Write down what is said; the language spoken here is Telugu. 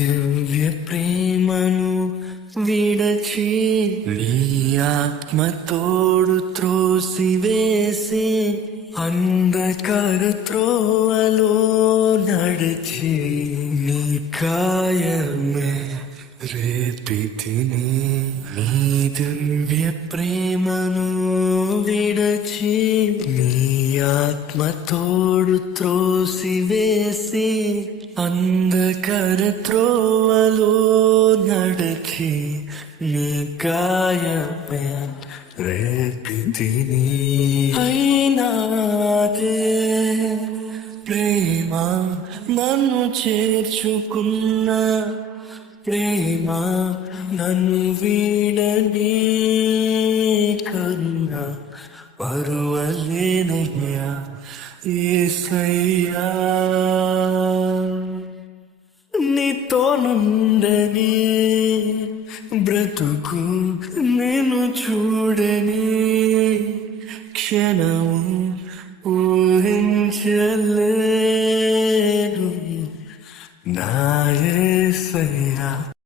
దివ్య ప్రేమను విడచి నీ ఆత్మ తోడు త్రోసివేసి అంధకార త్రోవలో నడిచి నీ కాయమే రేపితిని. నీ దివ్య ప్రేమను విడచి నీ ఆత్మ తోడు త్రోసివేసి అంధకార త్రోవలో నడిచి నీ కాయమే రేపితిని. అయినాదే ప్రేమ నన్ను చేర్చుకున్న ప్రేమ నన్ను వీడని కన్నా పరువలేనయ్యా యేసయ్యా. నీతో నుండని బ్రతుకు నేను చూడని క్షణము ఊహించలేను. నా